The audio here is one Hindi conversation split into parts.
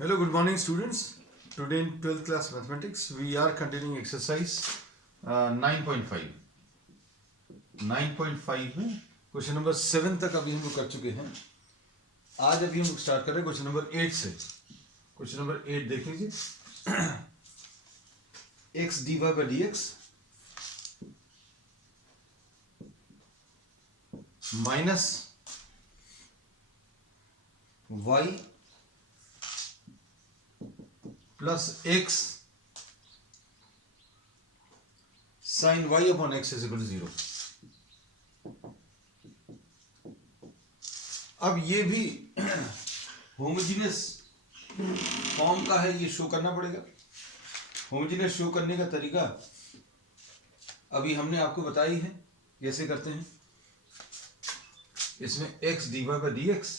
Hello, good morning, students. Today in 12th class mathematics, we are continuing exercise 9.5. 9.5 में क्वेश्चन नंबर 7 तक अभी हम लोग कर चुके हैं. आज अभी हम लोग स्टार्ट कर रहे हैं क्वेश्चन नंबर 8 से. क्वेश्चन नंबर 8 देख लीजिए. x dy by dx minus y plus x sine y upon x is equal to 0. अब ये भी होमोजीनियस फॉर्म का है, ये शो करना पड़ेगा. होमोजीनियस शो करने का तरीका अभी हमने आपको बताई है, कैसे करते हैं. इसमें x dy by dx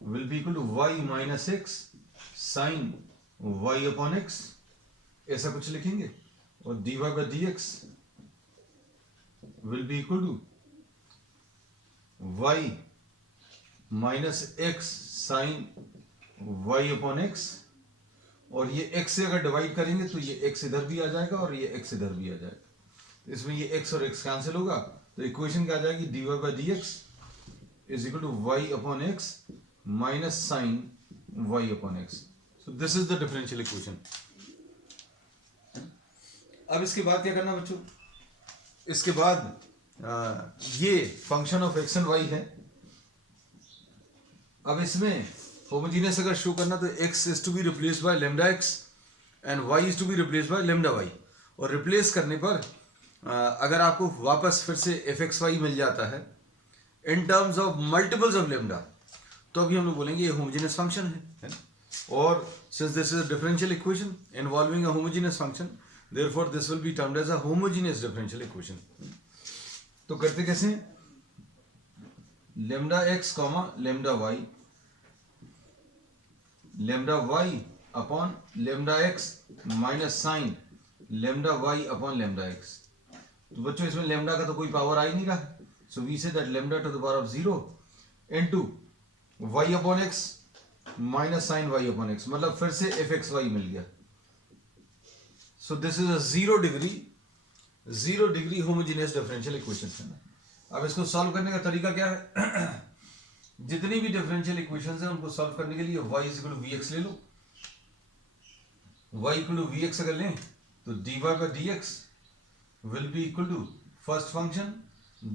will be equal to y minus x sine y upon x, ऐसा कुछ लिखेंगे. और dy by dx will be equal to y minus x sine y upon x. और ये x से अगर डिवाइड करेंगे तो ये x इधर भी आ जाएगा और ये x इधर भी आ जाएगा. तो इसमें ये x और x कैंसिल होगा, तो इक्वेशन क्या आ जाएगी, dy by dx is equal to y upon x minus sine y upon x. So this is the differential equation. अब इसके बाद क्या करना बच्चों, इसके बाद ये function of x and y है. अब इसमें होमोजीनियस अगर शो करना तो x is to be replaced by lambda x and y is to be replaced by lambda y. और रिप्लेस करने पर अगर आपको वापस फिर से एफ एक्स वाई मिल जाता है in terms of multiples of lambda, तो अभी हम लोग बोलेंगे ये होमोजीनियस फंक्शन है ना. और since this is a differential equation involving a homogeneous function, therefore this will be termed as a homogeneous differential equation. तो करते कैसे, lambda x comma lambda y upon lambda x minus sine lambda y upon lambda x. तो बच्चों इसमें लेमडा का तो कोई पावर आ ही नहीं रहा, so we say that lambda to the power of 0 into y upon x minus sine y upon x, मतलब फिर से एफ एक्स वाई मिल गया. So this is a zero degree homogeneous differential equation है ना. अब इसको सॉल्व करने का तरीका क्या है, जितनी भी डिफरेंशियल इक्वेशंस हैं उनको सॉल्व करने के लिए y is equal to vx ले लो. y इक्वल टू vx अगर लें तो dy by dx will be equal to first function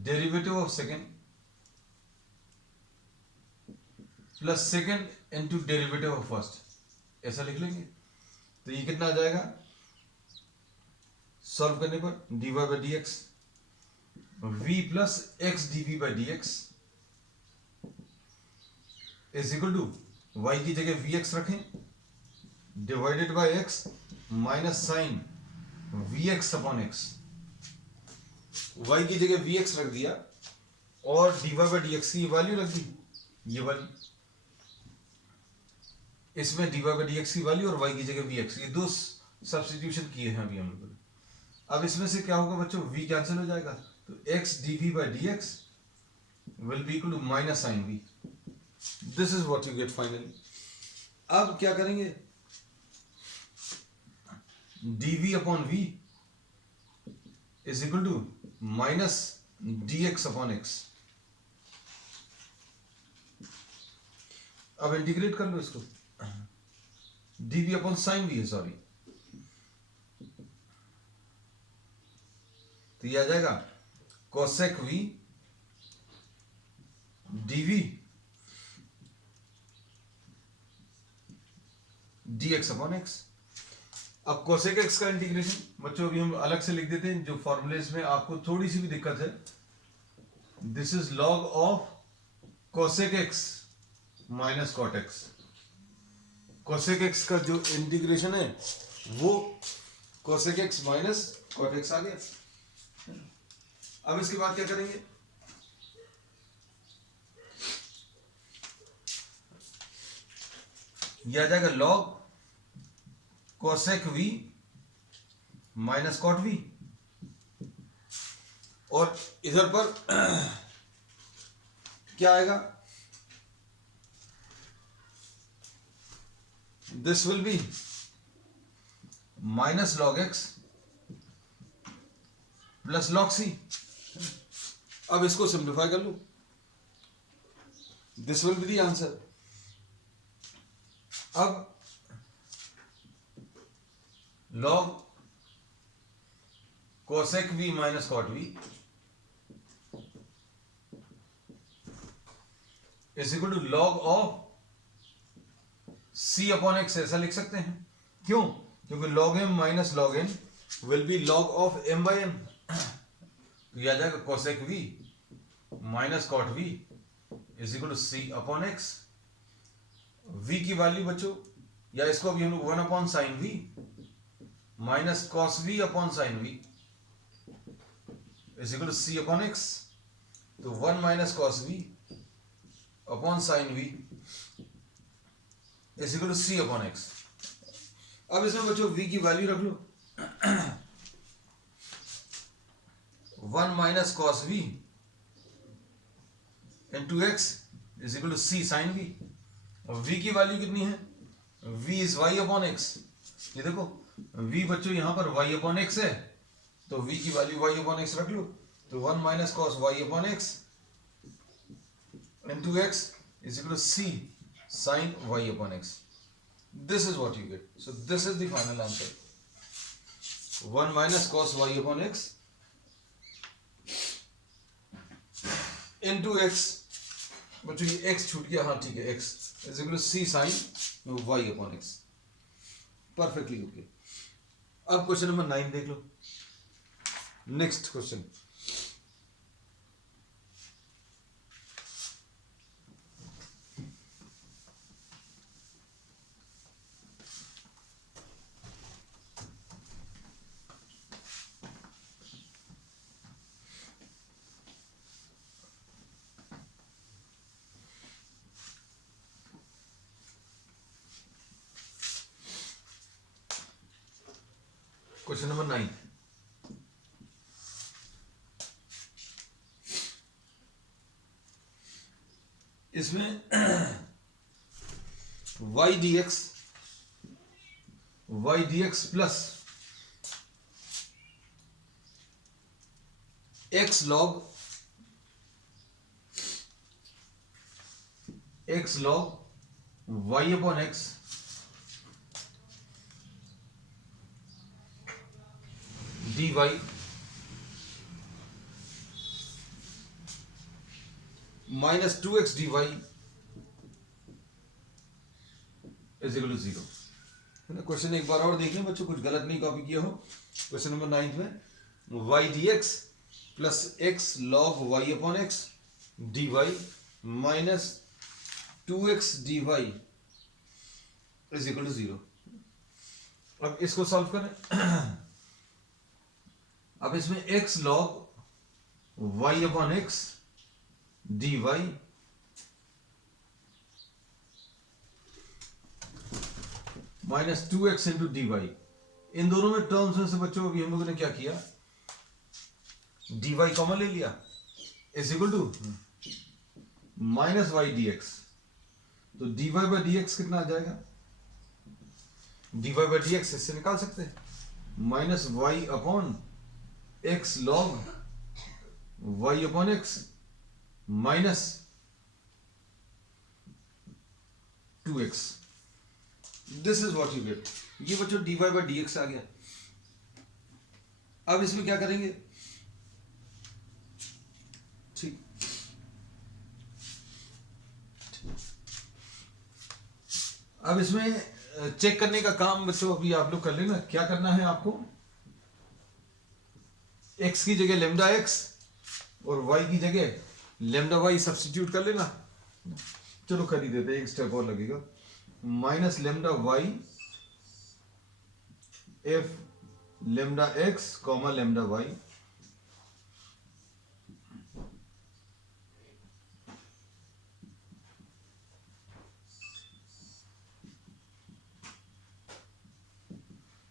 derivative of second plus second into derivative of first, ऐसा लिख लेंगे. तो ये कितना आ जाएगा सॉल्व करने पर, dy by dx v plus x dv by dx is equal to y की जगह vx रखें divided by x minus sine vx upon x. y की जगह vx रख दिया और dy by dx की वैल्यू रख दी, ये वाली. इसमें dy by dx की वैल्यू और y की जगह vx, ये दो सब्स्टिट्यूशन किए हैं अभी हम लोगों ने. अब इसमें से क्या होगा बच्चों, v कैंसिल हो जाएगा, तो x dv by dx will be equal to minus sine v. This is what you get finally. अब क्या करेंगे, dv upon v is equal to minus dx upon x. अब इंटीग्रेट कर लो इसको, dv अपॉन साइन v है, सॉरी. तो ये आ जाएगा cosec v dv dx upon x. अब कोसेक x का इंटीग्रेशन बच्चों अभी हम अलग से लिख देते हैं, जो फॉर्मूलेस में आपको थोड़ी सी भी दिक्कत है. This is log of cosec x minus cot x. Cosec x का जो इंटीग्रेशन है वो cosec x minus cot x आ गया. अब इसके बाद क्या करेंगे, यह आ जाएगा log cosec v minus cot v. और इधर पर क्या आएगा, this will be minus log x plus log c. अब इसको सिंप्लीफाई कर लो, this will be the answer. अब log cosec v minus cot v is equal to log of c upon x, ऐसा लिख सकते हैं। क्यों? क्योंकि log m minus log n will be log of m by m. तो यह आ जाएगा cosec v minus cot v is equal to c upon x. V की वैल्यू बच्चों, या इसको अभी हम लोग 1 upon sine v minus cos v upon sine v is equal to c upon x. तो 1 minus cos v upon sine v is equal to c upon x. अब इसमें बच्चों v की वैल्यू रख लो 1 minus cos v into x is equal to c sine v. और v की वैल्यू कितनी है? v is y upon x. ये देखो v बच्चों यहां पर y अपॉन एक्स है, तो v की वैल्यू y अपॉन एक्स रख लो। तो 1 minus cos y upon x into x is equal to c sine y upon x. This is what you get. So this is the final answer. 1 minus cos y upon x into x. बच्चों ये x छूट गया, हाँ ठीक है, x is equal to c sin y upon x. Perfectly okay. अब क्वेश्चन नंबर 9 देख लो। Next question, question number 9। इसमें y dx plus x log y upon x dy minus 2x dy is equal to 0। है ना। क्वेश्चन एक बार और देख लें बच्चों, कुछ गलत नहीं कॉपी किया हो। क्वेश्चन नंबर 9 में y dx plus x log y upon x dy minus 2x dy is equal to 0। अब इसको सॉल्व करें। अब इसमें x log y upon x dy minus 2x into d y, इन दोनों में टर्म्स में से बच्चों अभी हम लोगों ने क्या किया, डी वाई कॉमन ले लिया, is equal to minus y d x. तो d y by d x कितना आ जाएगा, d y by d x इससे निकाल सकते हैं, minus y upon x log y upon x minus 2x। This is what you get. ये बच्चों dy बाई डी एक्स आ गया। अब इसमें क्या करेंगे, ठीक, अब इसमें चेक करने का काम बच्चों अभी आप लोग कर लेना। क्या करना है आपको, x की जगह लेमडा x और y की जगह लेमडा y सब्स्टिट्यूट कर लेना। चलो कर ही देते हैं, एक स्टेप और लगेगा। Minus lambda y f lambda x comma lambda y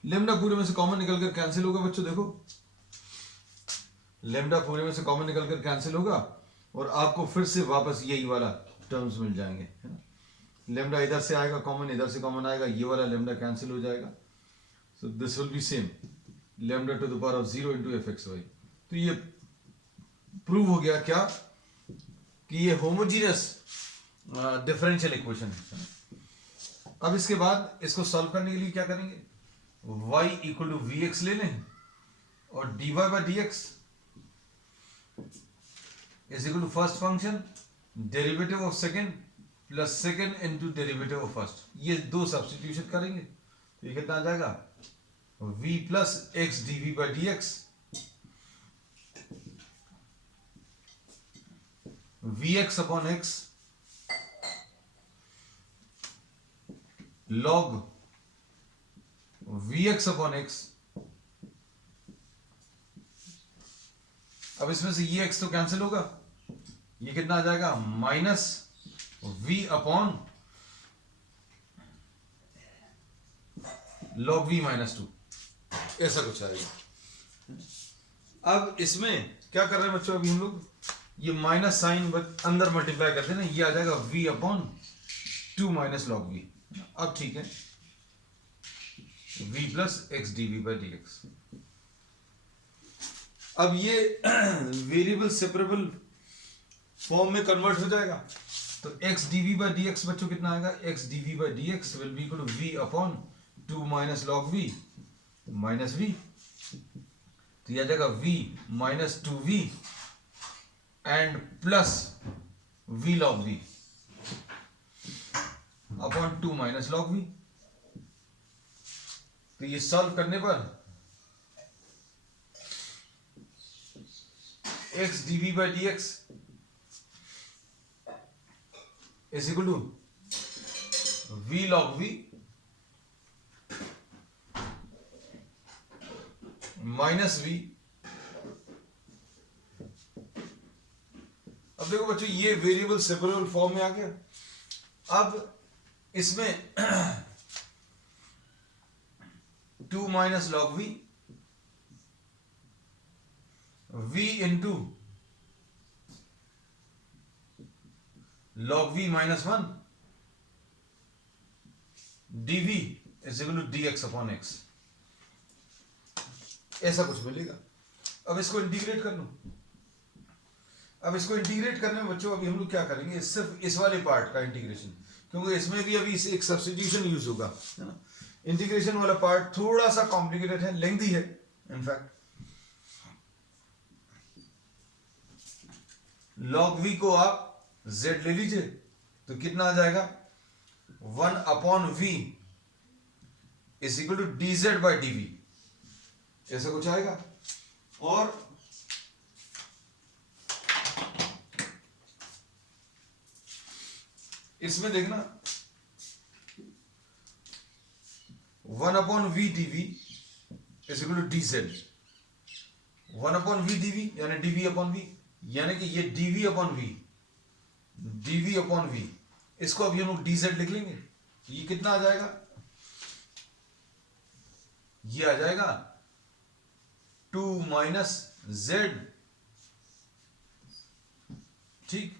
lambda पूरे में से कॉमन निकलकर कैंसिल होगा बच्चों। देखो लेमडा पूरे में से कॉमन निकलकर कैंसिल होगा और आपको फिर से वापस यही वाला टर्म्स मिल जाएंगे, है ना। लेमडा इधर से आएगा कॉमन, इधर से कॉमन आएगा, ये वाला लेमडा कैंसिल हो जाएगा, so this will be same lambda to the power of 0 into f x y. तो ये प्रूव हो गया क्या कि ये होमोजीनियस डिफरेंशियल इक्वेशन है। अब इसके बाद इसको सॉल्व करने के लिए क्या करेंगे, y equal to v x ले लें और dy by d x is equal to first function derivative of second plus second into derivative of first, ये दो सब्सटीट्यूशन करेंगे तो ये कितना आ जाएगा, v plus x d v by d x, v x upon x log vx upon x. अब इसमें से ये x तो कैंसिल होगा, ये कितना आ जाएगा minus v upon log v minus 2, ऐसा कुछ आएगा। अब इसमें क्या कर रहे हैं बच्चों, अभी हम लोग ये माइनस साइन अंदर मल्टीप्लाई करते हैं ना, ये आ जाएगा v upon 2 minus log v। अब ठीक है, v plus x d v by d x. अब ये वेरिएबल सेपरेबल फॉर्म में कन्वर्ट हो जाएगा, तो x d v by d x बच्चों कितना आएगा, x d v by d x will be equal to v upon 2 minus log v minus v, तो यह आ जाएगा v minus 2v and plus v log v upon 2 minus log v। तो ये सॉल्व करने पर x dv by d x is equal to v log v minus v। अब देखो बच्चों ये वेरिएबल सेपरेबल फॉर्म में आ गया। अब इसमें 2 minus log v v into log v minus 1 dv is equal to dx upon x, ऐसा कुछ मिलेगा। अब इसको इंटीग्रेट कर लो। अब इसको इंटीग्रेट करने में बच्चों अभी हम लोग क्या करेंगे, सिर्फ इस वाले पार्ट का इंटीग्रेशन, क्योंकि इसमें भी अभी एक सब्स्टिट्यूशन यूज होगा, है ना। इंटीग्रेशन वाला पार्ट थोड़ा सा कॉम्प्लिकेटेड है, लेंथी है इनफैक्ट। log v को आप z ले लीजिए तो कितना आ जाएगा, 1 upon v is equal to dz by dv, ऐसा कुछ आएगा। और इसमें देखना 1 upon v dv is equal to dz, 1 upon v dv यानी dv अपॉन v, यानी कि ये dv upon v, dv upon v, इसको अभी हम लोग dz लिख लेंगे। ये कितना आ जाएगा, ये आ जाएगा 2 माइनस z, ठीक,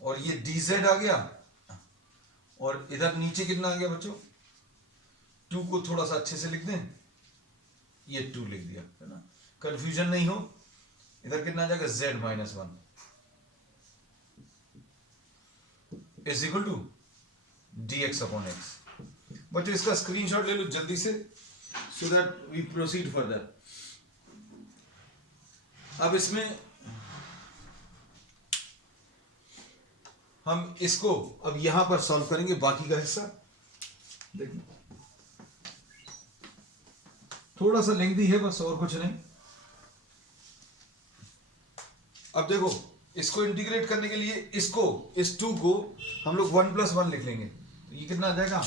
और ये dz आ गया, और इधर नीचे कितना आ गया बच्चों, 2 को थोड़ा सा अच्छे से लिख दें, ये 2 लिख दिया, है ना, कंफ्यूजन नहीं हो। इधर कितना आ जाएगा, z minus 1 is equal to dx upon x। बच्चों इसका स्क्रीनशॉट ले लो जल्दी से, so that we proceed further. अब इसमें हम इसको अब यहां पर सॉल्व करेंगे, बाकी का हिस्सा देखिए थोड़ा सा लेंथी है बस, और कुछ नहीं। अब देखो इसको इंटीग्रेट करने के लिए इसको, इस 2 को हम लोग 1 प्लस 1 लिख लेंगे, तो ये कितना आ जाएगा,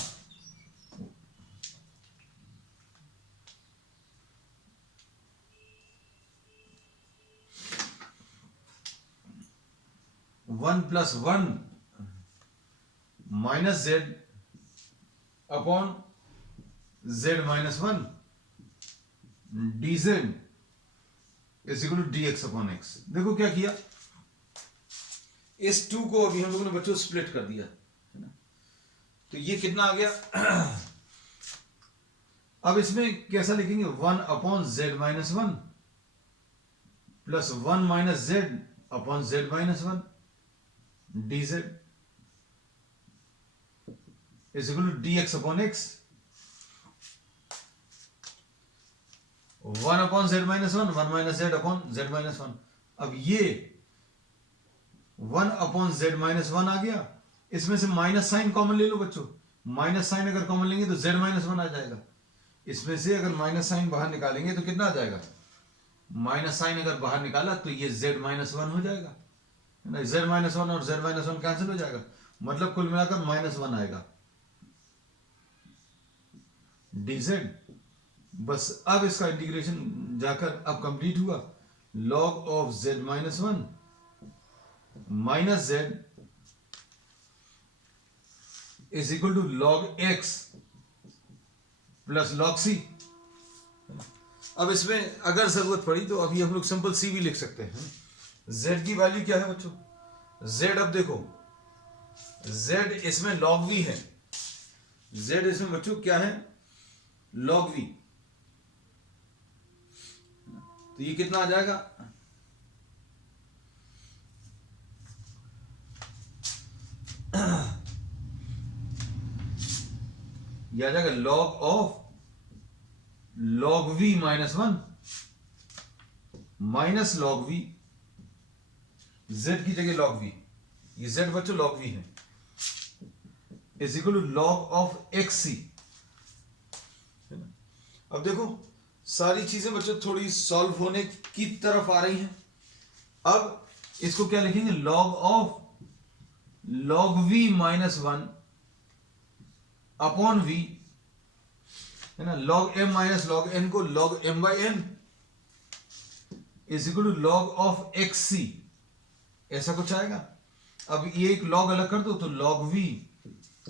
1 plus 1 minus z upon z minus 1 dz is equal to dx upon x। देखो क्या किया, इस 2 को अभी हम लोगों ने बच्चों स्प्लिट कर दिया, तो ये कितना आ गया। अब इसमें कैसा लिखेंगे, 1/z-1 plus 1 - z/z-1 dz is equal to dx/x। 1/z-1 1 - z/z-1। अब ये 1/z-1 आ गया, इसमें से माइनस साइन कॉमन ले लो बच्चों। माइनस साइन अगर कॉमन लेंगे तो z-1 आ जाएगा। इसमें से अगर माइनस साइन बाहर निकालेंगे तो कितना आ जाएगा, माइनस साइन अगर बाहर निकाला तो ये z-1 हो जाएगा, है ना। z-1 और z-1 कैंसिल हो जाएगा, मतलब कुल मिलाकर -1 आएगा dz। बस अब इसका इंटीग्रेशन जाकर अब कंप्लीट हुआ, log of z-1 minus z is equal to log x plus log c। अब इसमें अगर जरूरत पड़ी तो अभी हम लोग सिंपल c भी लिख सकते हैं। z की वैल्यू क्या है बच्चों, z अब देखो, z इसमें log v है, z इसमें बच्चों क्या है, log v। तो ये कितना आ जाएगा, ये आ जाएगा log of log v -1 minus log v, z की जगह log v, ये z बच्चों log v है, is equal to log of xc। अब देखो सारी चीजें बच्चों थोड़ी सॉल्व होने की तरफ आ रही हैं। अब इसको क्या लिखेंगे, log of log v -1 upon v, है ना, log m minus log n को log m/n is equal to log of xc, ऐसा कुछ आएगा। अब ये एक log अलग कर दो तो log v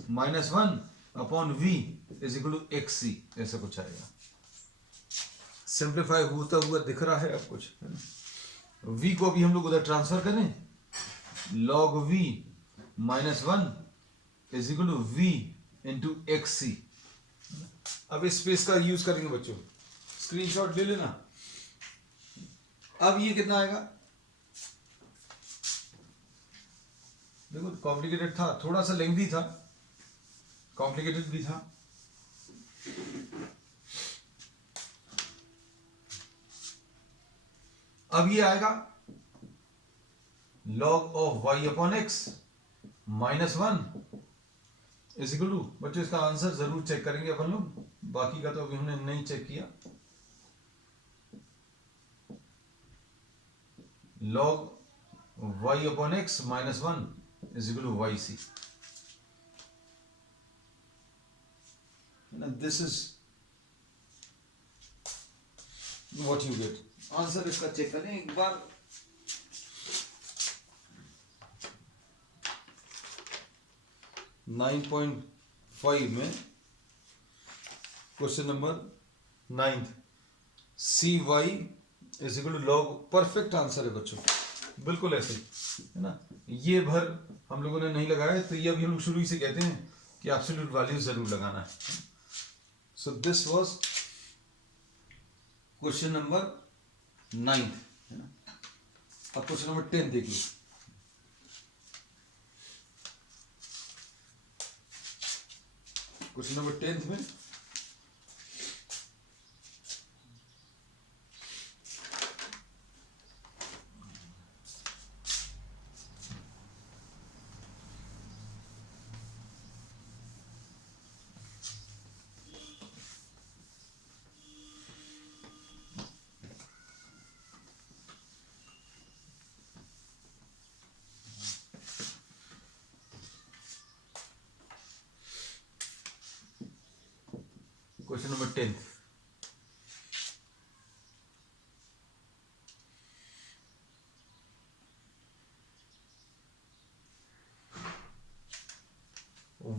-1 upon v is equal to xc, ऐसा कुछ आएगा। सिंप्लीफाई होता हुआ दिख रहा है अब कुछ, है ना। v को भी हम लोग उधर ट्रांसफर करें, log v -1 is equal to v into xc। अब इस स्पेस का यूज करेंगे बच्चों, स्क्रीनशॉट ले लेना। अब ये कितना आएगा, देखो कॉम्प्लिकेटेड था, थोड़ा सा लेंथी था, कॉम्प्लिकेटेड भी था। अब ये आएगा log of y upon x -1 is equal to, बच्चों इसका आंसर जरूर चेक करेंगे अपन लोग, बाकी का तो अभी हमने नहीं चेक किया। log y upon x -1 is equal to yc। This is what you get. Answer इसका चेक करें एक बार। नाइन 9.5 में question number 9 cy is equal to log, perfect answer है बच्चों, बिल्कुल ऐसे ही, है ना। ये भर हम लोगों ने नहीं लगाया, तो ये अभी हम लोग शुरू ही से कहते हैं कि एब्सोल्यूट वैल्यू जरूर लगाना है। So this was question number 9, है ना। अब क्वेश्चन नंबर 10 देखिए। क्वेश्चन नंबर 10 में क्वेश्चन नंबर 10,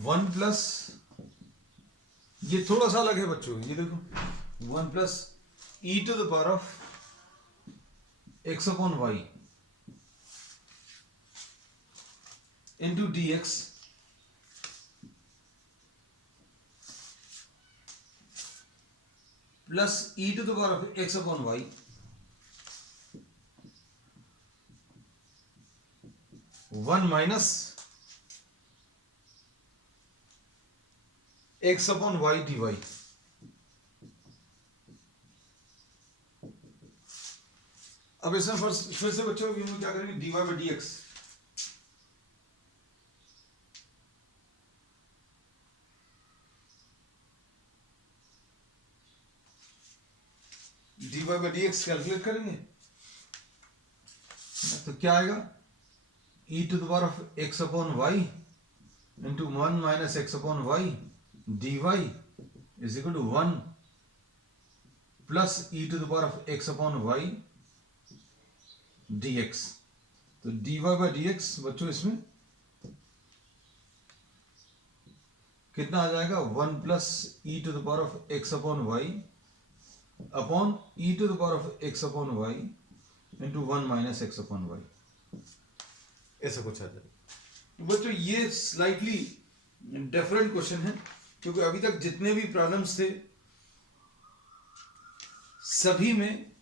वन प्लस, ये थोड़ा सा अलग है बच्चों, ये देखो 1 plus e to the power of x upon y into dx plus e to the power of x upon y one minus x upon y d y. अब इसमें फिर से बच्चों हम क्या करेंगे, d y by d x. D y by d x calculate करेंगे तो क्या आएगा, e to the power of x upon y into one minus x upon y d Y is equal to one plus e to the power of x upon y d x. तो d y by d x बच्चों इसमें कितना आ जाएगा, one plus e to the power of x upon y upon e to the power of x upon y into one minus x upon y, ऐसा कुछ आ जाएगा। तो बच्चों ये स्लाइटली डिफरेंट क्वेश्चन है, क्योंकि अभी तक जितने भी प्रॉब्लम्स थे सभी में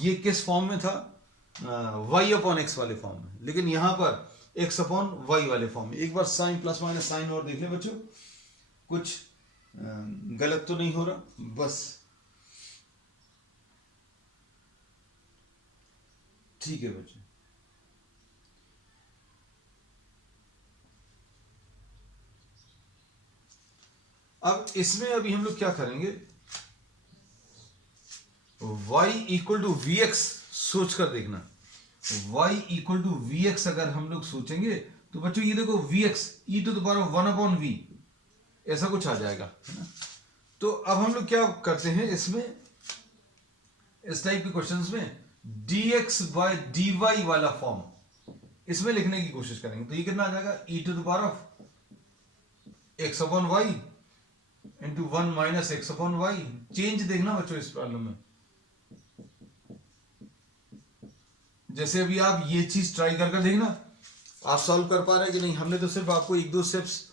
ये किस फॉर्म में था, y अपॉन एक्स वाले फॉर्म में, लेकिन यहां पर x अपॉन वाई वाले फॉर्म में। एक बार साइन प्लस माइनस साइन और देख ले बच्चों, कुछ गलत तो नहीं हो रहा, बस ठीक है बच्चों। अब इसमें अभी हम लोग क्या करेंगे, y equal to v x सोच कर देखना। y equal to v x अगर हम लोग सोचेंगे तो बच्चों ये देखो v x e to the power of one upon v, ऐसा कुछ आ जाएगा, है ना। तो अब हम लोग क्या करते हैं इसमें, इस टाइप के क्वेश्चंस में dx बाय dy वाला फॉर्म इसमें लिखने की कोशिश करेंगे। तो ये कितना आ जाएगा, e to the power of x upon y into one minus x upon y. Change देखना बच्चों इस प्रॉब्लम में, जैसे अभी आप ये चीज ट्राई कर देखना, आप सॉल्व कर पा रहे हैं कि नहीं। हमने तो सिर्फ आपको एक दो स्टेप्स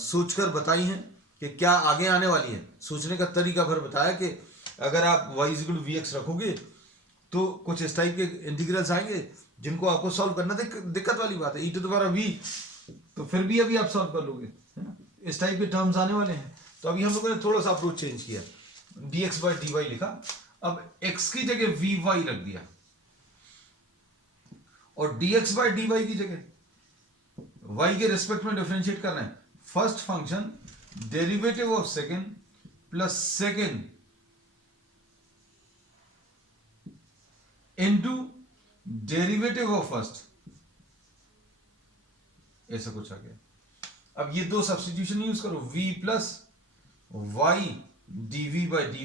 सोचकर बताई हैं कि क्या आगे आने वाली है, सोचने का तरीका भर बताया कि अगर आप y equal to v x रखोगे तो कुछ इस टाइप के इंटीग्रल्स आएंगे जिनको आपको सॉल्व करना दिक्कत वाली बात है। ई टू द पावर वी तो फिर भी अभी आप सॉल्व कर लोगे, है ना, इस टाइप के टर्म्स आने वाले हैं। तो अभी हम लोगों ने थोड़ा सा अप्रोच चेंज किया, dx बाय dy लिखा, अब x की जगह vy रख दिया और dx बाय dy की जगह y के रिस्पेक्ट में डिफरेंशिएट करना है। First function derivative of second plus second into derivative of first, ऐसा कुछ आ गया। अब ये दो सब्स्टिट्यूशन यूज करो, v plus y dv by dy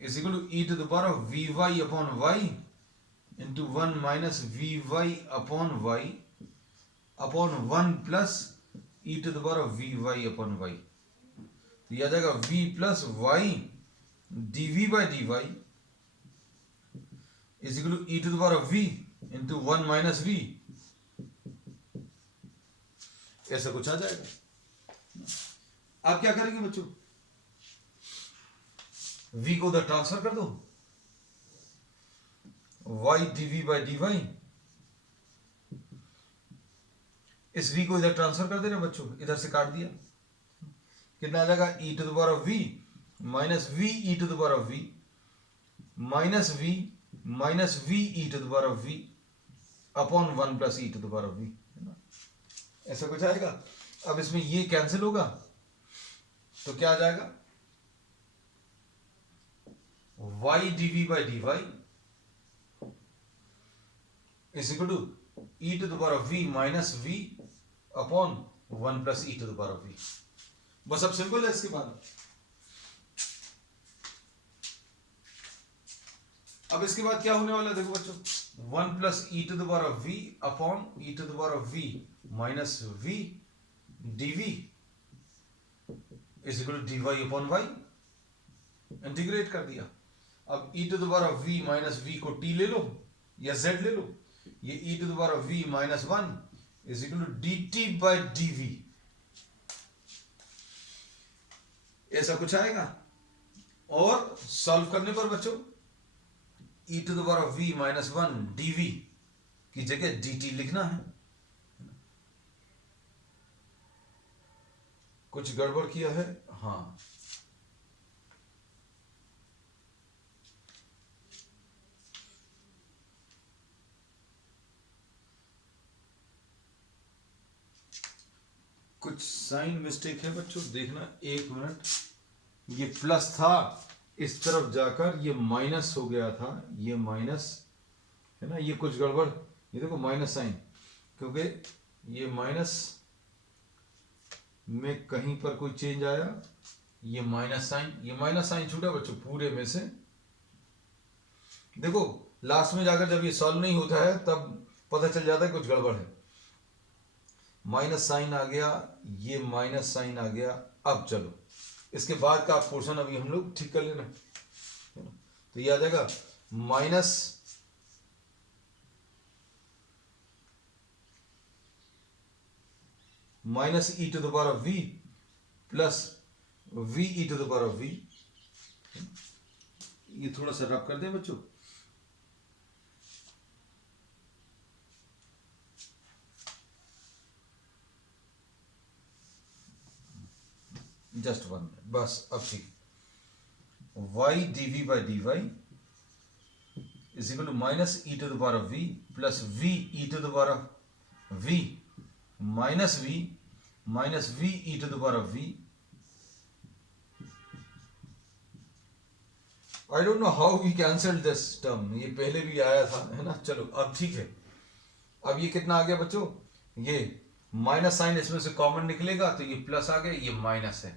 is equal to e to the power of vy upon y into one minus vy upon y upon one plus e to the power of vy upon y। तो यह आ जाएगा v plus y dv by dy is equal to e to the power of v into one minus v, ऐसा कुछ आ जाएगा। आप क्या करेंगे बच्चों, v को उधर ट्रांसफर कर दो, y dv बाय dy, इस v को इधर ट्रांसफर कर देना बच्चों, इधर से काट दिया, कितना आ जाएगा, e to the power of v minus v e to the power of v minus v e to the power of v upon one plus e to the power of v, है ना, ऐसा कुछ आएगा। अब इसमें ये कैंसिल होगा तो क्या आ जाएगा, y dv by dy is equal to e to the power of v minus v upon one plus e to the power of v। बस अब सिंपल है। इसके बाद अब इसके बाद क्या होने वाला है, देखो बच्चों, one plus e to the power of v upon e to the power of v minus v dv is equal to dy upon y, integrate कर दिया। अब e to the power of v minus v को t ले लो या z ले लो, ये e to the power of v minus one is equal to dt by dv ऐसा कुछ आएगा। और सॉल्व करने पर बच्चों e to the power of v minus 1 dv की जगह dt लिखना है। कुछ गड़बड़ किया है? हाँ, कुछ साइन मिस्टेक है बच्चों, देखना 1 मिनट। ये प्लस था, इस तरफ जाकर ये माइनस हो गया था, ये माइनस है ना, ये कुछ गड़बड़। ये देखो माइनस साइन, क्योंकि ये माइनस में कहीं पर कोई चेंज आया, ये माइनस साइन, ये माइनस साइन छूटा बच्चों पूरे में से। देखो लास्ट में जाकर जब ये सॉल्व नहीं होता है तब पता चल जाता है कुछ गड़बड़ है। माइनस साइन आ गया, ये माइनस साइन आ गया। अब चलो इसके बाद का पोर्शन अभी हम लोग ठीक कर लेना, है ना। तो ये आ जाएगा minus e to the power of v plus v e to the power of v. ये थोड़ा सा रब कर दें बच्चों। जस्ट 1 मिनट बस। अब ठीक, y dv by dy is equal to minus e to the power of v plus v e to the power of v minus v e to the power of v. I don't know how we cancelled this term, ये पहले भी आया था, है ना। चलो अब ठीक है। अब ये कितना आ गया बच्चों, ये माइनस साइन इसमें से कॉमन निकलेगा तो ये प्लस आ गया, ये माइनस है।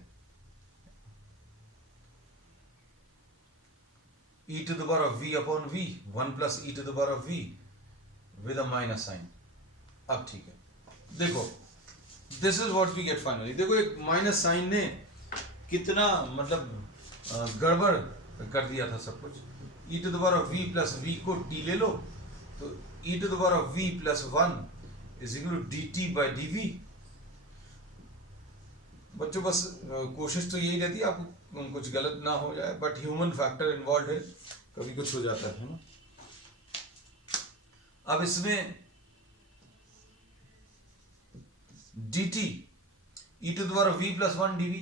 e to the power of v upon v 1 plus e to the power of v with a minus sign। अब ठीक है, देखो this is what we get finally. देखो एक माइनस साइन ने कितना मतलब गड़बड़ कर दिया था सब कुछ। e to the power of v plus v को t ले लो तो e to the power of v plus 1 is equal to dt by dv। बच्चों बस कोशिश तो यही रहती है आपको कुछ गलत ना हो जाए, बट ह्यूमन फैक्टर इन्वॉल्व है, कभी कुछ हो जाता है ना। अब इसमें dt e to the power v plus 1 dv,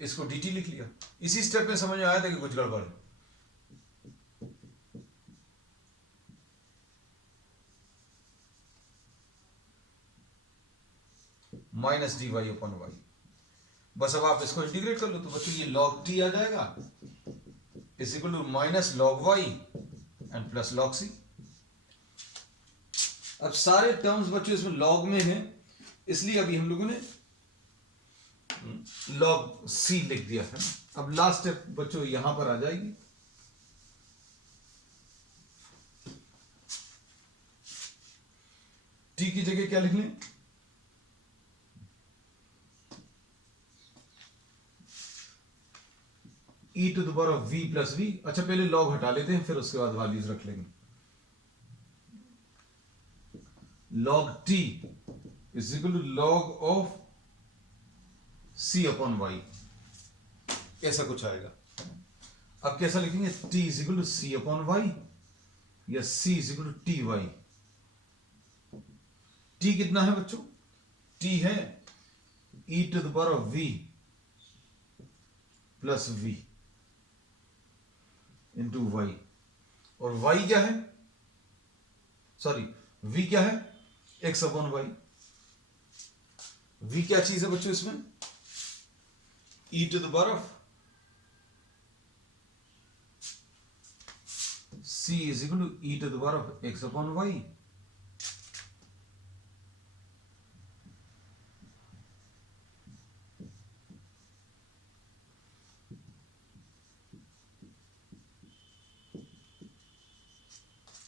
इसको dt लिख लिया। इसी स्टेप में समझ में आया था कि कुछ गड़बड़ है। Minus d y upon y. बस अब आप इसको इंटीग्रेट कर लो तो बच्चों ये log t आ जाएगा is equal to minus log y and plus log c। अब सारे टर्म्स बच्चों इसमें log में है, इसलिए अभी हम लोगों ने log c लिख दिया है। अब लास्ट स्टेप बच्चों यहां पर आ जाएगी। t की जगह क्या लिख लें, e to the power of v plus v। अच्छा पहले log हटा लेते हैं, फिर उसके बाद वैल्यूज रख लेंगे। log t is equal to log of c upon y, ऐसा कुछ आएगा। अब कैसा लिखेंगे, t is equal to c upon y या c is equal to t y. t कितना है बच्चों, t है e to the power of v plus v into y. और y क्या है, सॉरी v क्या है, x अपॉन वाई। v क्या चीज है बच्चों इसमें, e to the power of c is equal to e to the power of x upon y.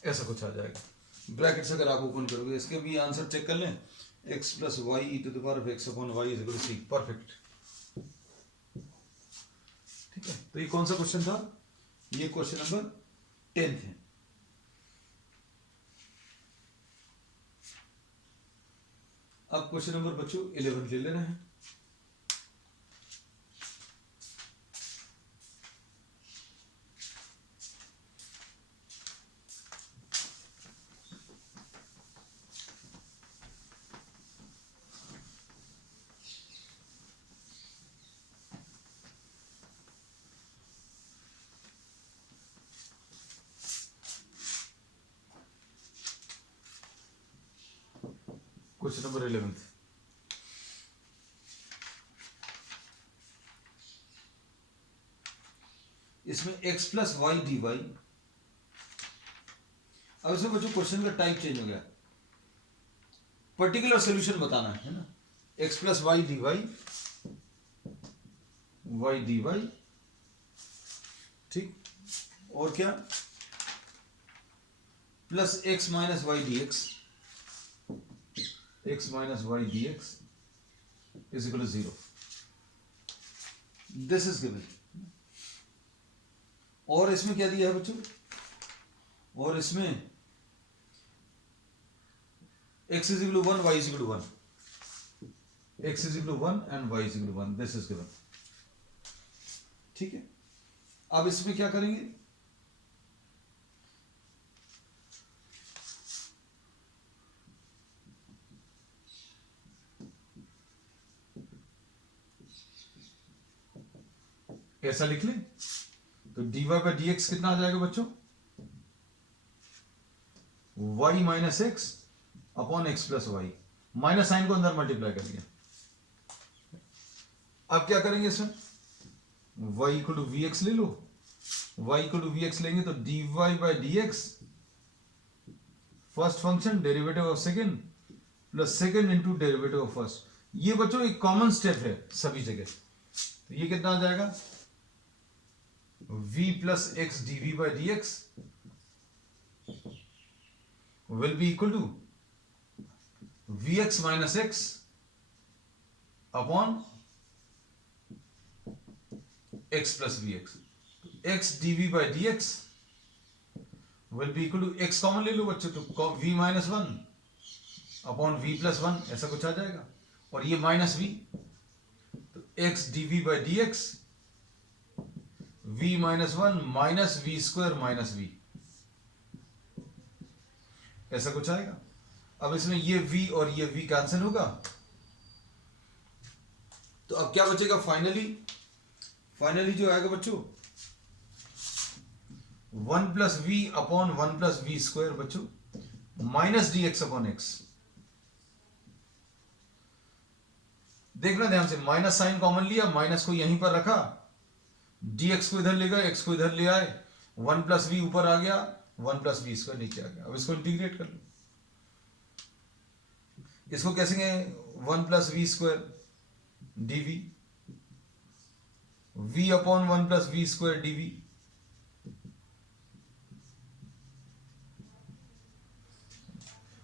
ऐसा कुछ आ जाएगा। ब्रैकेट्स अगर आप ओपन करोगे, इसके भी आंसर चेक कर लें, x plus y e to the power of x upon y is equal to c. Perfect, ठीक है। तो ये कौन सा क्वेश्चन था, ये क्वेश्चन नंबर 10 है। अब क्वेश्चन नंबर बच्चों 11 ले लेना है। Question number 11। इसमें x plus y d y. अब इसमें बच्चों क्वेश्चन का टाइप चेंज हो गया, पर्टिकुलर सोल्यूशन बताना है ना। x plus y d y, y d y, ठीक। और क्या, plus x minus y d x, x minus y d x is equal to 0। This is given. और इसमें क्या दिया है बच्चों, और इसमें x is equal to 1, y is equal to 1, x is equal to 1 and y is equal to 1। This is given, ठीक है। अब इसमें क्या करेंगे, ऐसा लिख लें तो dy बाई डी एक्स कितना आ जाएगा बच्चों, y minus x upon x plus y. Minus sign को अंदर मल्टीप्लाई करेंगे। अब क्या करेंगे इसमें, y equal to v x ले लो, y equal to v x लेंगे तो dy by d x, first function derivative of second plus second into derivative of first. ये बच्चों एक कॉमन स्टेप है सभी जगह, तो ये कितना आ जाएगा, v plus x d v by d x will be equal to vx minus x upon x plus vx। x dv by dx will be equal to x common ले लो बच्चों, तो v minus 1 upon v plus 1 ऐसा कुछ आ जाएगा, और ये माइनस v, तो x dv by dx v minus 1 minus v square minus v, ऐसा कुछ आएगा। अब इसमें ये v और ये v कैंसिल होगा, तो अब क्या बचेगा, फाइनली जो आएगा बच्चों 1 plus v upon 1 plus v square बच्चों minus d x upon x. देखना ध्यान से, माइनस साइन कॉमन लिया, माइनस को यहीं पर रखा, डी एक्स को इधर ले गए, एक्स को इधर ले आए, 1 प्लस वी ऊपर आ गया, 1 प्लस वी स्क्वायर नीचे आ गया। अब इसको इंटीग्रेट कर लो, इसको कैसे गए, 1 plus v square d v, v upon 1 plus v square d v,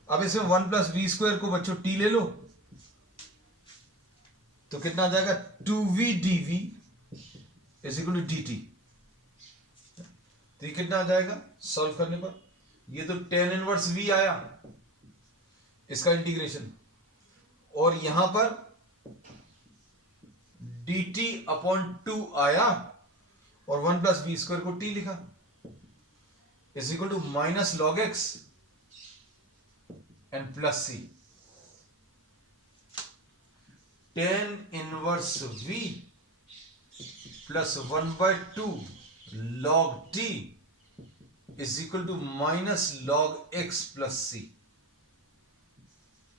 अब इसमें 1 प्लस वी स्क्वायर को बच्चों t ले लो, तो कितना आ जाएगा, 2v dv is equal to dt। तो ये कितना आ जाएगा सॉल्व करने पर, ये तो tan इनवर्स v आया इसका इंटीग्रेशन, और यहां पर dt अपॉन 2 आया, और 1 प्लस वी स्क्वायर को t लिखा, is equal to minus log x and plus c. tan inverse v plus 1/2 log t is equal to minus log x plus c.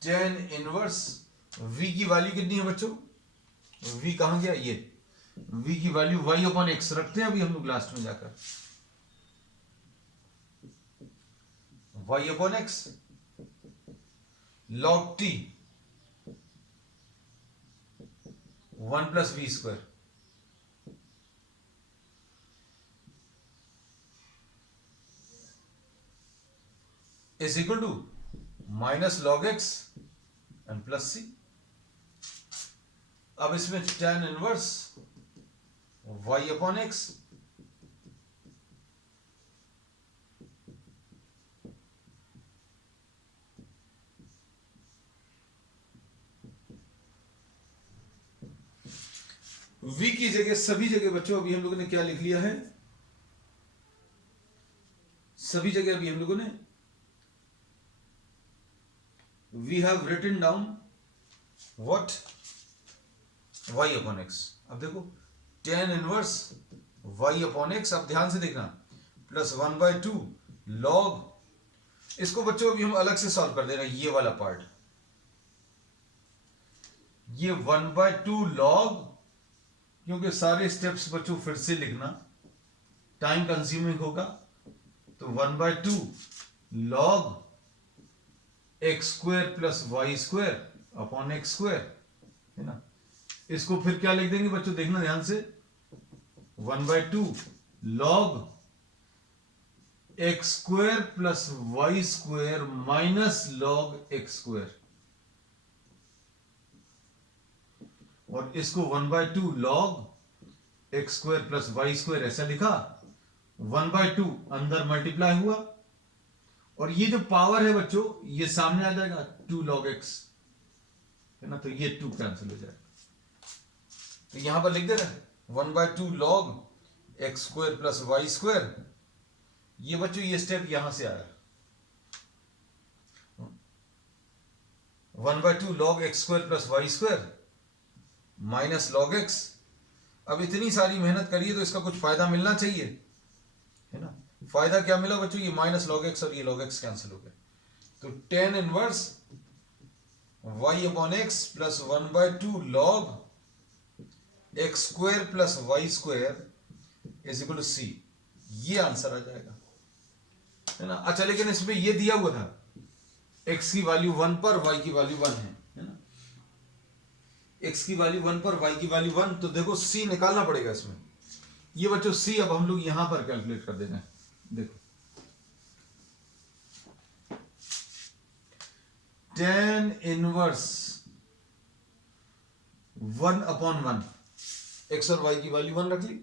tan inverse v की वैल्यू कितनी है बच्चों, v कहां गया, ये v की वैल्यू y अपॉन एक्स रखते हैं अभी हम लोग लास्ट में जाकर, y upon x log t 1 plus v square, is equal to minus log x and plus c. अब इसमें tan inverse y upon x v की जगह, सभी जगह बच्चों अभी हम लोगों ने क्या लिख लिया है, सभी जगह अभी हम लोगों ने we have written down what, y upon x। अब देखो tan inverse y upon x, अब ध्यान से देखना, प्लस 1/2 log, इसको बच्चों अभी हम अलग से सॉल्व कर दे रहे हैं, ये वाला पार्ट ये 1/2 log, क्योंकि सारे स्टेप्स बच्चों फिर से लिखना टाइम कंज्यूमिंग होगा, तो 1/2 log x square plus y square upon x square, है ना। इसको फिर क्या लिख देंगे बच्चों, देखना ध्यान से, 1/2 log x square plus y square minus log x square, और इसको 1/2 log x square plus y square ऐसा लिखा, 1/2 अंदर मल्टीप्लाई हुआ, और ये जो पावर है बच्चों ये सामने आ जाएगा 2 log x, है ना, तो ये 2 कैंसिल हो जाएगा। तो यहां पर लिख दे रहे 1/2 log x square plus y square, ये बच्चों ये स्टेप यहां से आया 1/2 log x square plus y square minus log x। अब इतनी सारी मेहनत करिए तो इसका कुछ फायदा मिलना चाहिए, है ना। फायदा क्या मिला बच्चों, ये माइनस log x और ये log x कैंसिल हो गए, तो tan inverse y upon x plus 1/2 log x square plus y square is equal to c, ये आंसर आ जाएगा, है ना। अच्छा, लेकिन इसमें ये दिया हुआ था x की वैल्यू 1 पर y की वैल्यू 1 है ना, x की वैल्यू 1 पर y की वैल्यू 1, तो देखो c निकालना पड़ेगा इसमें। ये बच्चों c अब हम लोग यहां पर कैलकुलेट कर देना है, देखो tan इनवर्स 1 अपॉन 1, x और y की वैल्यू 1 रख ली,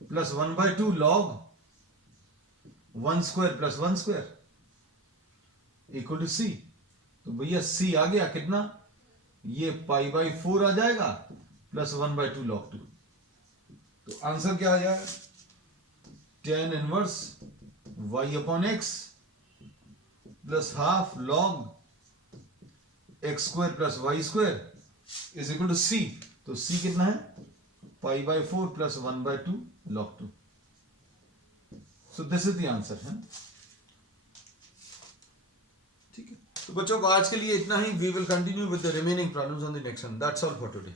plus 1/2 log 1 square plus 1 square equal to c। तो भैया c आ गया कितना, ये π/4 आ जाएगा प्लस 1/2 log 2, तो आंसर क्या आ जाएगा, tan inverse y upon x plus half log x square plus y square is equal to c। तो c कितना है, π/4 plus 1/2 log 2। So this is the answer, है। ठीक है, तो बच्चों को आज के लिए इतना ही। We will continue with the remaining problems on the next one. That's all for today.